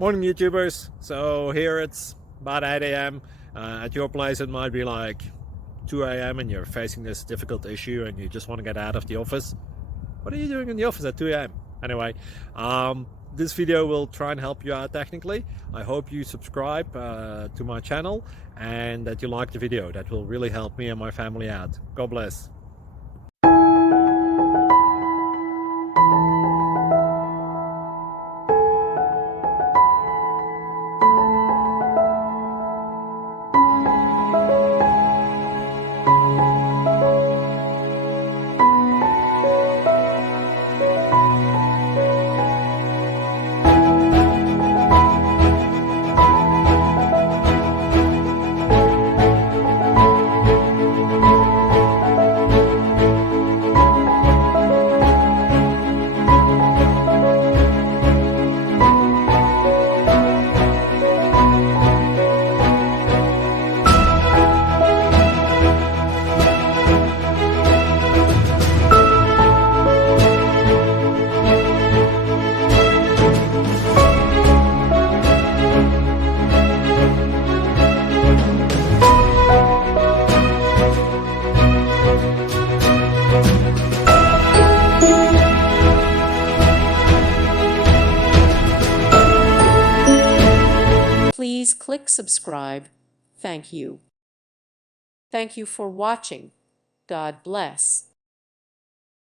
Morning YouTubers. So here it's about 8 a.m. At your place it might be like 2 a.m. and you're facing this difficult issue and you just want to get out of the office. What are you doing in the office at 2 a.m.? Anyway, this video will try and help you out technically. I hope you subscribe to my channel and that you like the video. That will really help me and my family out. God bless. Please click subscribe. Thank you. Thank you for watching. God bless.